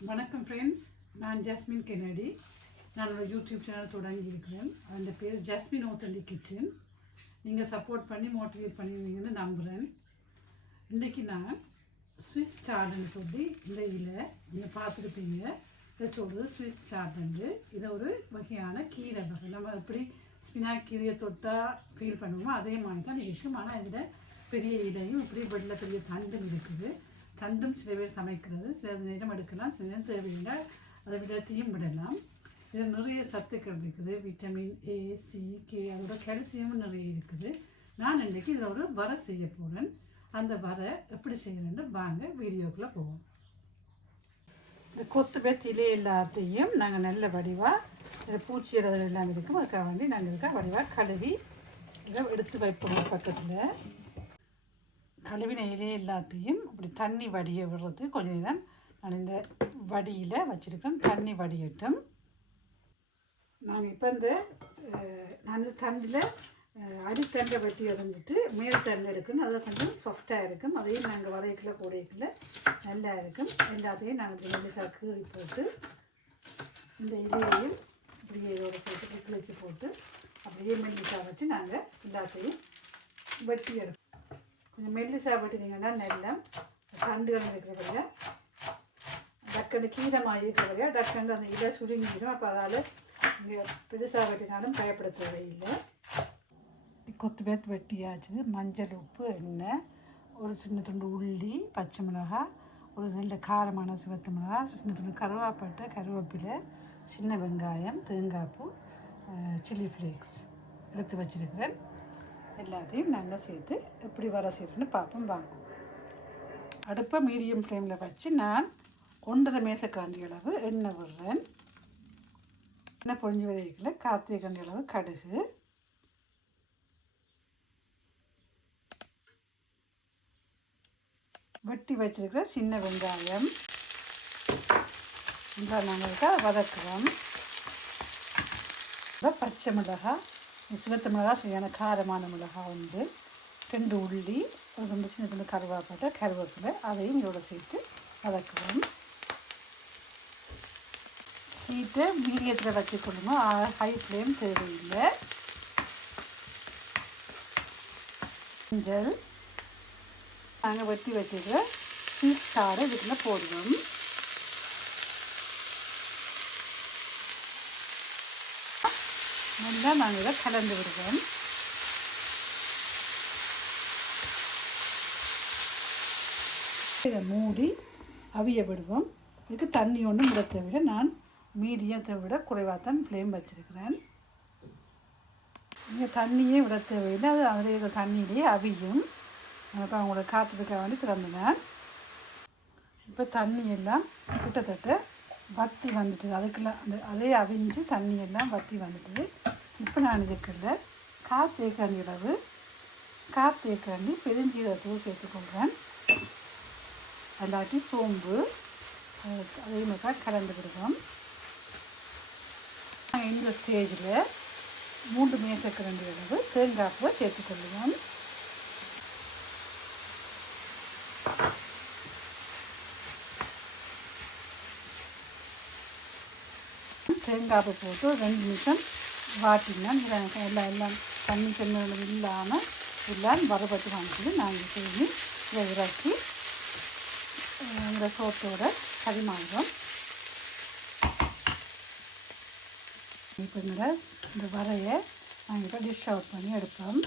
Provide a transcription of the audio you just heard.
வணக்கம் ஃப்ரெண்ட்ஸ், நான் jasmine Kennedy. நான் ஒரு யூடியூப் சேனல் தொடங்கியிருக்கிறேன். அந்த பேர் ஜாஸ்மின் ஆத்தென்டிக் கிச்சன். நீங்கள் சப்போர்ட் பண்ணி மோட்டிவேட் பண்ணிடுவீங்கன்னு நம்புகிறேன். இன்றைக்கி நான் ஸ்விஸ் சார்ட்னு சொல்லி இந்த இதில் நீங்கள் பார்த்துருப்பீங்க. இதை சொல்கிறது ஸ்விஸ் சார்ட்னு. இதை ஒரு வகையான கீரை வகை. நம்ம எப்படி ஸ்பினாக் கீரையை தொட்டால் ஃபீல் பண்ணுவோமோ அதே மாதிரி தான் இருக்கும். ஆனால் இதில் பெரிய இலையும் இப்படி வெள்ளை பெரிய தண்டும் இருக்குது. தண்டும் சில பேர் சமைக்கிறது, சில நேரம் எடுக்கலாம், சில நேரம் தேவையில்லை, அதை விடத்தையும் விடலாம். இதில் நிறைய சத்துக்கள் இருக்குது. விட்டமின் ஏ, சி, கே, அதோட கால்சியமும் நிறைய இருக்குது. நான் இன்றைக்கி இதில் ஒரு வரை செய்ய போகிறேன். அந்த வரை எப்படி செய்யணுன்னு வாங்க வீடியோக்குள்ளே போவோம். இந்த கொத்து பெத்திலே எல்லாத்தையும் நாங்கள் நல்ல வடிவாக பூச்சி இறதல் எல்லாம் இருக்கும். அதுக்காக வேண்டி நாங்கள் இருக்க வடிவாக கழுவி இதை எடுத்து வைப்போம். பக்கத்தில் கழுவின இலையை எல்லாத்தையும் அப்படி தண்ணி வடிய விடுறது கொஞ்சம் நேரம் நான் இந்த வடியில் வச்சுருக்கேன். தண்ணி வடியட்டும். நாங்கள் இப்போ நான் தண்ணியில் அடித்தண்டை வெட்டி எறிஞ்சிட்டு மேல் தண்ணி எடுக்கணும். அது கொஞ்சம் சாஃப்டாக இருக்கும். அதையும் நாங்கள் வரையக்குள்ள கூடையக்குள்ள நல்லா இருக்கும். எல்லாத்தையும் நாங்கள் மெல்லிசாக கீறி போட்டு இந்த இலையையும் இப்படியே இதோட சேர்த்து கிழிச்சு போட்டு அப்படியே மெல்லிசாக வச்சு நாங்கள் எல்லாத்தையும் வெட்டி எடுப்போம். கொஞ்சம் மெல்லிசாக வெட்டினீங்கன்னா நல்லா தண்டுகள் இருக்கிறபடியா டக்குன்னு கீரமாக இருக்கிறபடியா டக்குன்னு அந்த இலை சுருங்கிடும். அப்போ அதால் இங்கே பெருசாக வெட்டினாலும் பயப்பட தேவையில்லை. கொத்துபேத் வெட்டியாச்சு. மஞ்சள், உப்பு, எண்ணெய், ஒரு சின்ன துண்டு உள்ளி, பச்சை மிளகாய், ஒரு நல்ல காரமான சிவத்து மிளகாய், சின்ன துண்டு கருவேப்பட்டை, கருவேப்பிலை, சின்ன வெங்காயம், தேங்காய்ப்பூ, சில்லி ஃப்ளேக்ஸ் எடுத்து வச்சுருக்கிறேன். எல்லாத்தையும் நாங்கள் சேர்த்து எப்படி வர செய்யணும்னு பார்ப்போம் வாங்க. அடுப்பை மீடியம் ஃப்ளேமில் வச்சு நான் 1.5 மேசக்காண்டி அளவு எண்ணெய் விடுறேன். எண்ணெய் பொழிஞ்சு வரைக்கல காத்திய கண்டி அளவு கடுகு, வெட்டி வச்சிருக்கிற சின்ன வெங்காயம் நாங்கள் வதக்குறோம். பச்சை மிளகாய், சிவத்து மிளகாய், சரியான காரமான மிளகாய் உண்டு, 2 உள்ளி, ஒரு 2 சின்ன சின்ன கருவேப்பட்டை, கருவேப்பிலை, அதையும் இதோட சேர்த்து வதக்குவோம். ஹீட்டை மீடியத்தில் வச்சுக்கொள்ளணும். ஹை ஃப்ளேம் தேவையில்லை. மஞ்சள், நாங்கள் வெட்டி வச்சுக்கிற ஸ்வீட் சாறை இதுக்குள்ள போடுவோம். நல்லா நாங்கள் இதை கலந்து விடுவோம். இதை மூடி அவிய விடுவோம். இதுக்கு தண்ணி ஒன்றும் விடத்தை விட நான் மீடியத்தை விட குறைவாக தான் ஃப்ளேம் வச்சுருக்கிறேன். இங்கே தண்ணியே விட தேவையில்லை. அது அதில் தண்ணியிலேயே அவியும். எனக்கு அவங்களோட காற்றுக்காக வேண்டி திறந்துனேன். இப்போ தண்ணி எல்லாம் கிட்டத்தட்ட வற்றி வந்துட்டு அதுக்குள்ள அதே அவிஞ்சு தண்ணியெல்லாம் வற்றி வந்துட்டு இப்போ நான் இதுக்குள்ள 1/4 தேக்கரண்டி அளவு தேக்கரண்டி பெருஞ்சீரகத்தூள் சேர்த்துக்கொள்கிறேன். அல்லாட்டி சோம்பு அதே மாதிரி கலந்து விடுவோம். நாங்கள் இந்த ஸ்டேஜில் 3 மேசக்கரண்டி அளவு தேங்காய்ப்பூவை சேர்த்துக்கொள்ளுவோம். தேங்காய்ப்பு போட்டு 2 நிமிஷம் வாட்டிங்கன்னா எல்லாம் தண்ணி தண்ணி இல்லாமல் எல்லாம் வரப்பட்டு வாங்கிட்டு நாங்கள் செய்து இதை இறக்கி இந்த சோத்தோட பரிமாறுறோம். இப்போ இந்த வரையை நாங்கள் இப்போ டிஷ் அவுட் பண்ணி எடுப்போம்.